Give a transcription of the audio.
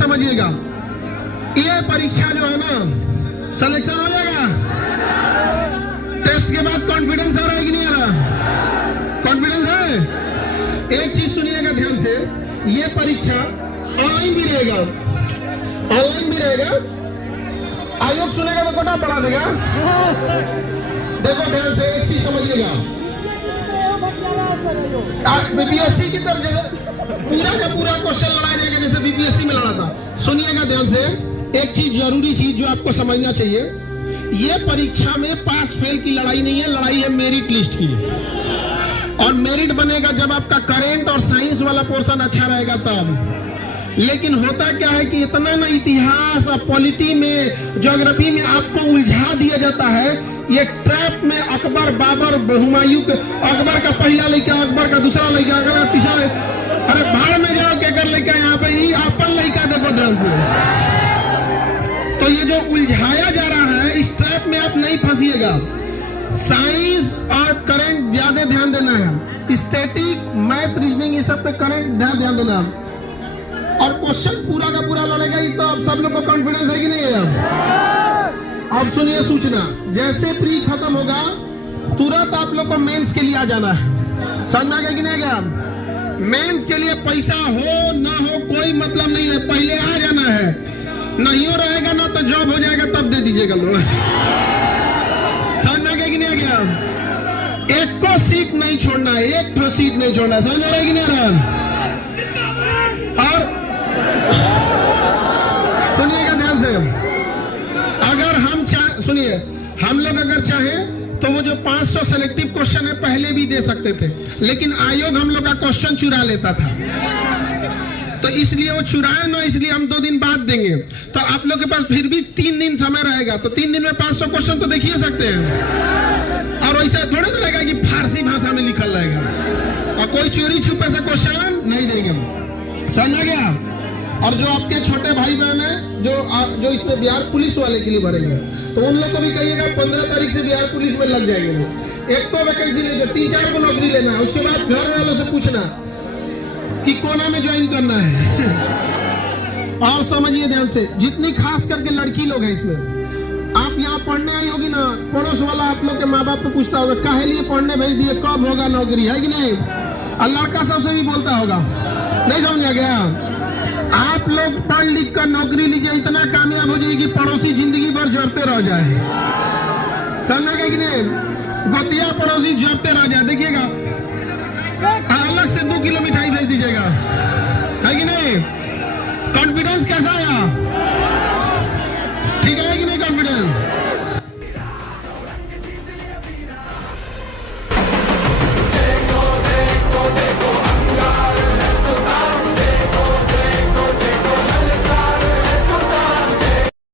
समझिएगा, ये परीक्षा जो है ना, सिलेक्शन हो जाएगा। टेस्ट के बाद कॉन्फिडेंस आ रहा है कि नहीं आ रहा? कॉन्फिडेंस है। एक चीज सुनिएगा ध्यान से, ये परीक्षा ऑनलाइन भी रहेगा, ऑनलाइन भी रहेगा। आयोग सुनेगा तो कोटा बढ़ा देगा। देखो ध्यान से एक चीज समझिएगा, बीपीएससी की तरह पूरा का पूरा क्वेश्चन लड़ाया जाएगा जैसे बीपीएससी में लड़ा था। सुनिएगा ध्यान से, एक चीज जरूरी चीज जो आपको समझना चाहिए, ये परीक्षा में पास फेल की लड़ाई नहीं है, लड़ाई है मेरिट लिस्ट की। और मेरिट बनेगा जब आपका करेंट और साइंस वाला पोर्शन अच्छा रहेगा तब। लेकिन होता क्या है कि इतना ना इतिहास और पॉलिटी में, ज्योग्राफी में आपको उलझा दिया जाता है। ये ट्रैप में अकबर, बाबर, हुमायूं के, अकबर का पहला लड़का, अकबर का दूसरा लड़का, अकबर का तीसरा, अरे भाड़ में जाओ क्या कर लड़का, यहाँ पे ही अपन लड़का देखो ध्यान से। तो ये जो उलझाया जा रहा है, इस ट्रैप में आप नहीं फंसिएगा। साइंस और करंट ज्यादा ध्यान देना है, स्टैटिक, मैथ, रीजनिंग, ये सब पे करंट ध्यान देना है। और क्वेश्चन पूरा का पूरा लड़ेगा, ये तो आप सब लोग को कॉन्फिडेंस है कि नहीं है? अब सुनिए सूचना, जैसे प्री खत्म होगा तुरंत आप लोग को मेंस के लिए आ जाना है। समझ आ गया कि नहीं गया? मेंस के लिए पैसा हो ना हो कोई मतलब नहीं है, पहले आ जाना है। नहीं हो रहेगा ना तो जॉब हो जाएगा तब दे दीजिएगा लोग। समझ आ गया कि नहीं गया? एक को सीट नहीं छोड़ना है, एक तो सीट नहीं छोड़ना है। समझ आ रहा है कि नहीं आ रहा? और सुनिएगा ध्यान से, अगर हम सुनिए, हम लोग अगर चाहे तो वो जो 500 सेलेक्टिव क्वेश्चन है पहले भी दे सकते थे, लेकिन आयोग हम लोग का क्वेश्चन चुरा लेता था। तो इसलिए वो चुराए ना, इसलिए हम 2 दिन बाद देंगे। तो आप लोग के पास फिर भी 3 दिन समय रहेगा, तो 3 दिन में 500 क्वेश्चन तो देख ही सकते हैं। और ऐसा थोड़े ना लगेगा कि फारसी भाषा में लिखल रहेगा, और कोई चोरी छुपे से क्वेश्चन नहीं देंगे। समझ आ गया? और जो आपके छोटे भाई बहन है जो इसमें बिहार पुलिस वाले के लिए भरेंगे, तो उन लोग को भी कहिएगा 15 तारीख से बिहार पुलिस में लग जाएंगे वो। एक तो वैकेंसी नहीं, 3-4 को नौकरी लेना है। उसके बाद घर वालों से पूछना कि कोना में ज्वाइन करना है। और समझिए ध्यान से, जितनी खास करके लड़की लोग हैं इसमें, आप यहाँ पढ़ने आई होगी ना, पड़ोस वाला आप लोग के माँ बाप को पूछता होगा काहे लिए पढ़ने भेज दिए, कब होगा नौकरी, है कि नहीं? और लड़का सबसे भी बोलता होगा। नहीं समझ गया? आप लोग पढ़ लिख कर नौकरी लीजिए, इतना कामयाब हो जाएगी कि पड़ोसी जिंदगी भर जड़ते रह जाए। समझ गए कि नहीं? गोतिया पड़ोसी जड़ते रह जाए। देखिएगा, अलग से 2 किलो मिठाई भेज दीजिएगा, है कि नहीं? कॉन्फिडेंस कैसा आया?